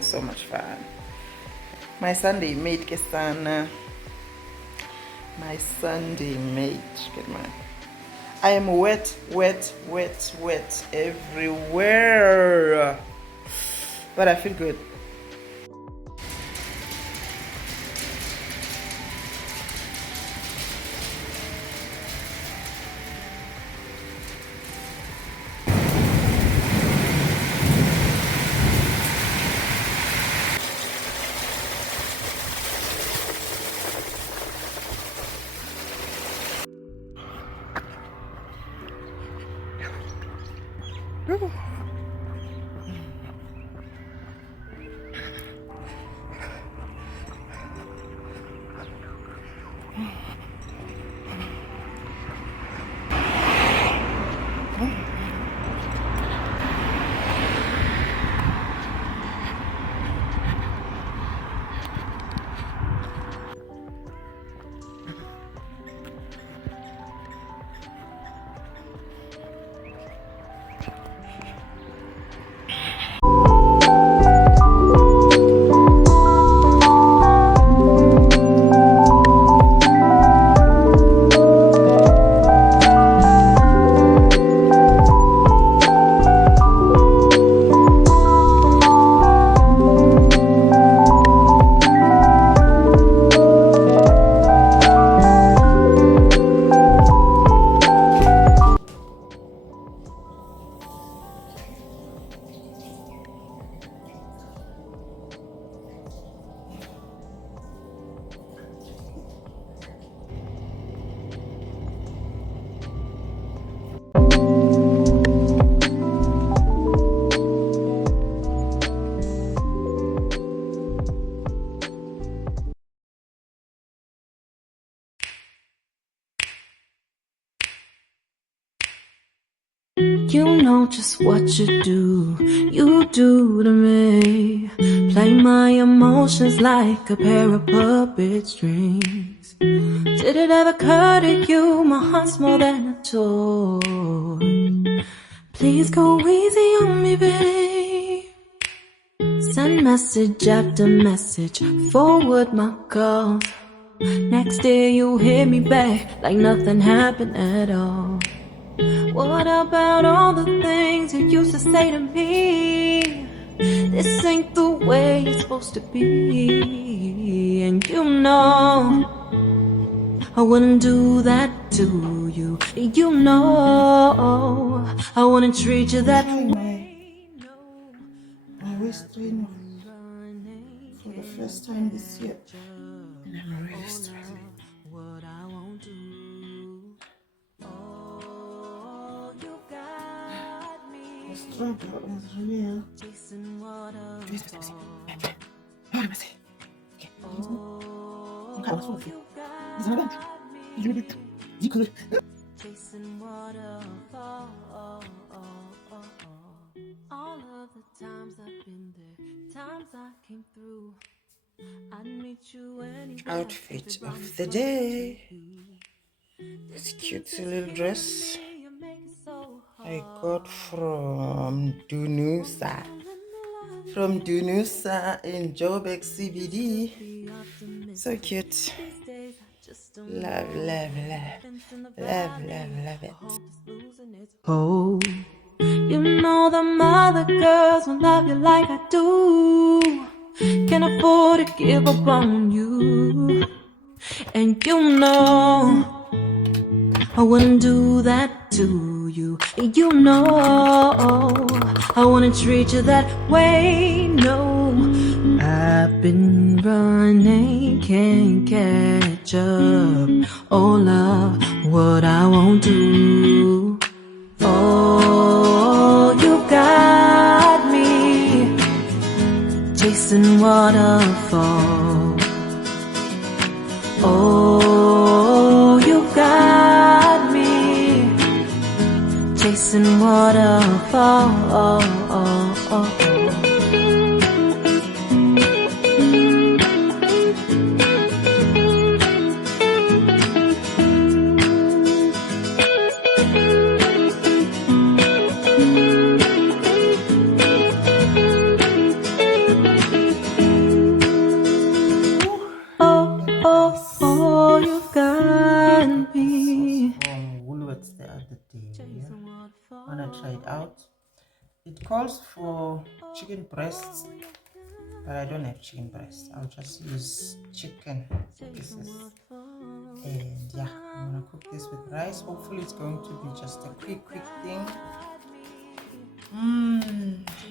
So much fun. My Sunday mate Kesana. My Sunday mate. Good man. I am wet everywhere. But I feel good. You know just what you do to me. Play my emotions like a pair of puppet strings. Did it ever occur to you my heart's more than a toy? Please go easy on me, babe. Send message after message, forward my calls. Next day you hit me back like nothing happened at all. What about all the things you used to say to me? This ain't the way it's supposed to be. And you know I wouldn't do that to you. You know I wouldn't treat you that way. My waist trainer for the first time this year, and I'm already struggling. What I won't do. The struggle is real. All of the times I've been there, times I came through, I'd meet you anywhere. Outfit of the day. This cute little dress I got from Dunusa. From Dunusa in Joburg CBD. So cute. Love it. Oh, you know the mother girls will love you like I do. Can't afford to give up on you. And you know I wouldn't do that to you. You know I wouldn't treat you that way. No, I've been running, can't catch up. Oh love, what I won't do. Oh, you got me chasing waterfalls. Oh, you got me chasing waterfalls. Oh, you got me. From Woolworths the other day. Yeah? I wanna try it out. It calls for chicken breasts, but I don't have chicken breasts. I'll just use chicken pieces. And yeah, I'm gonna cook this with rice. Hopefully it's going to be just a quick thing.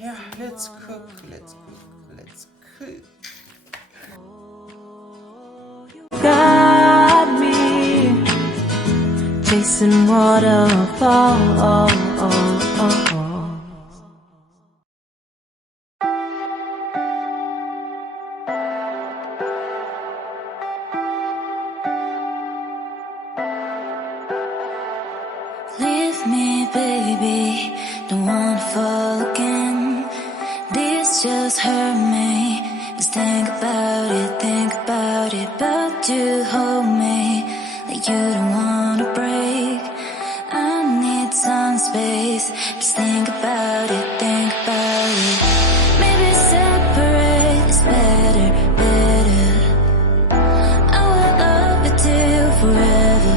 Yeah, let's cook. Got me chasing waterfalls. Leave me, baby, don't wanna fall again. This just hurt me. Just think about it, but you hold me like you don't wanna break. I need some space. Just think about it. Maybe separate is better. I will love you till forever.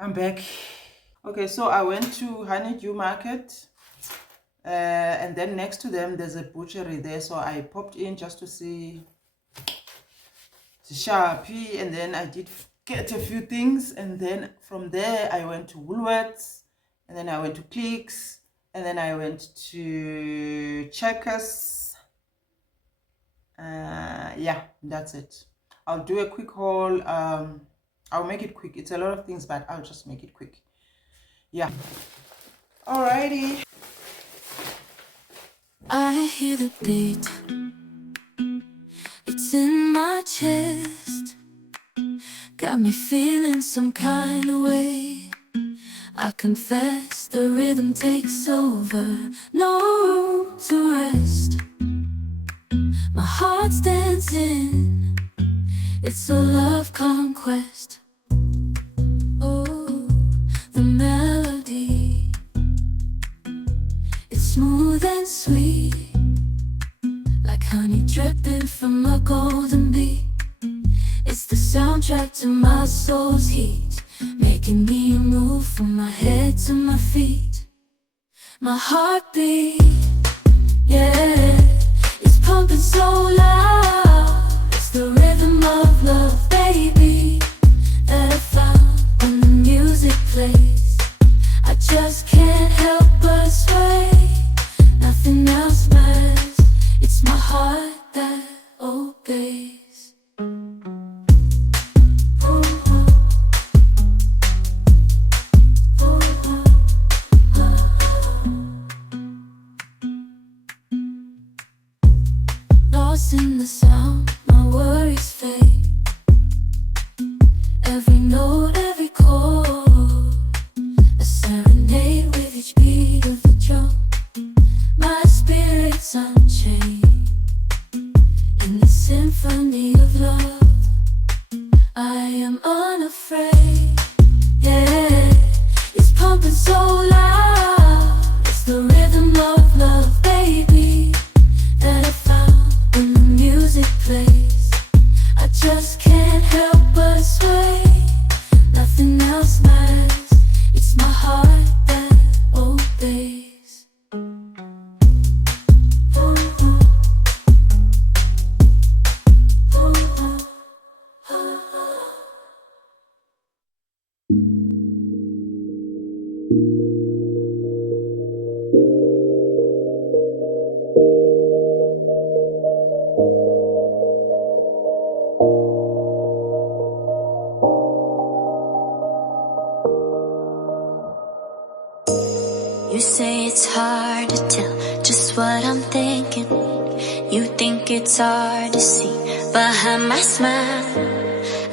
I'm back. Okay, so I went to Honeydew Market, and then next to them there's a butchery there, so I popped in just to see the Sharpie, and then I did get a few things, and then from there I went to Woolworths, and then I went to Clicks, and then I went to Checkers. Yeah, that's it. I'll do a quick haul. I'll make it quick. It's a lot of things, but I'll just make it quick. Yeah. Alrighty. I hear the beat. It's in my chest. Got me feeling some kind of way. I confess the rhythm takes over. No room to rest. My heart's dancing. It's a love conquest. Oh, the melody. It's smooth and sweet, like honey dripping from a golden bee. It's the soundtrack to my soul's heat, making me move from my head to my feet. My heartbeat, yeah, it's pumping so loud. It's the rhythm of love, baby, that I found when the music plays. I just can't help but sway. Nothing else matters. It's my heart that obeys. Lost in the sound, my worries fade. Every note, every chord, a serenade with each beat of the drum. My spirit's unchained in the symphony of love. I am unafraid, yeah, it's pumping so loud. It's the rhythm of love, baby, that I found when the music plays. I just can't help but sway. Nothing else matters. It's my heart that obeys. You say it's hard to tell just what I'm thinking. You think it's hard to see behind my smile.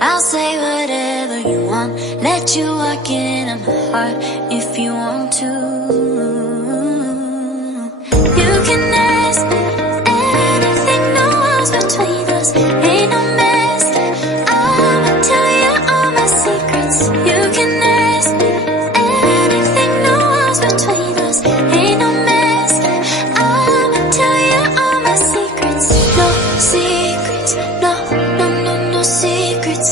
I'll say whatever you want, let you walk in my heart if you want to. You can ask me anything, no walls between us, ain't no mess. I'ma tell you all my secrets. You can ask me anything, no walls between us, ain't no mess. I'ma tell you all my secrets. No secrets, no, no, no, no secrets.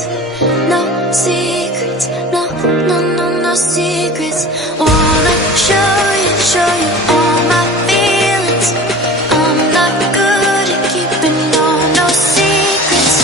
No secrets, no, no, no, no secrets. Wanna show you all my feelings. I'm not good at keeping no secrets.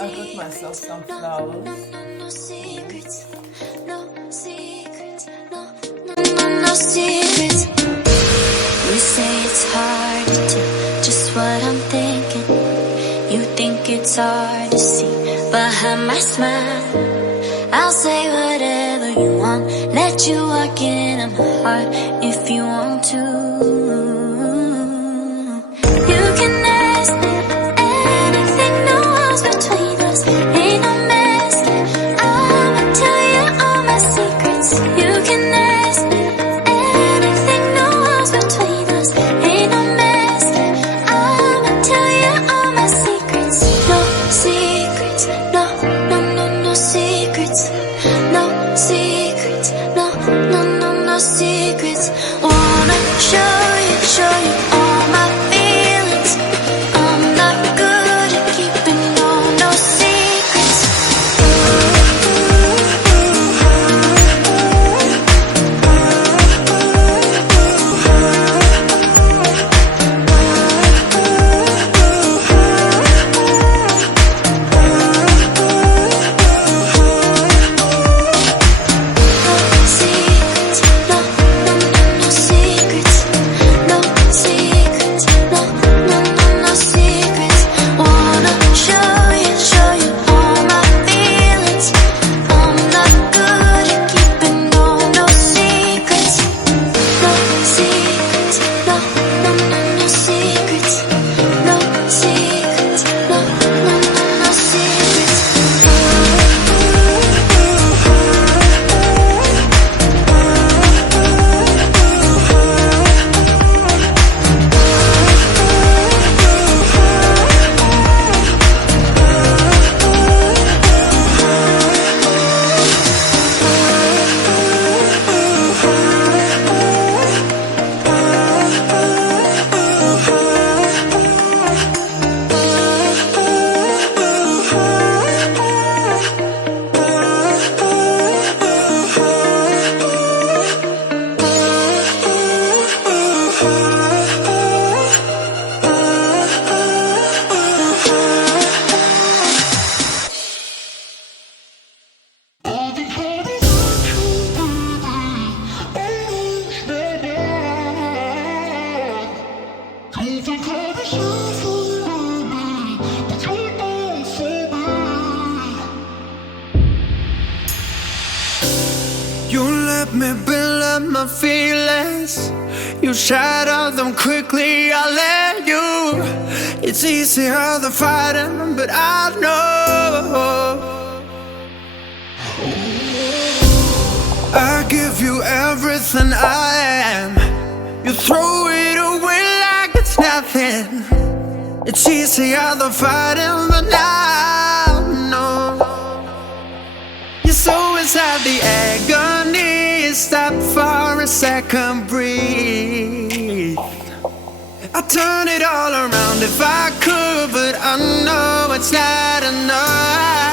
I got myself some flowers. No secrets, no secrets, no secrets. say it's hard to tell just what I'm thinking. You think it's hard to see behind my smile. I'll say whatever you want, let you walk into my heart if you want to. You can ask me anything, no walls between us, ain't no mess. I'ma tell you all my secrets. You can ask me anything, no walls between us, ain't no mess. I'ma tell you all my secrets. No secrets, no, no, no, no secrets. No secrets, no, no, no, no secrets. Wanna show you all my feelings. I'm not good at keeping no secrets. You let me build up my feelings. You shatter them quickly, I let you. It's easier than fighting, but I know I give you everything I am. You throw it away like it's nothing. It's easier than fighting, but I know you're so inside the agony. Stop for a second, breathe. I'd turn it all around if I could, but I know it's not enough.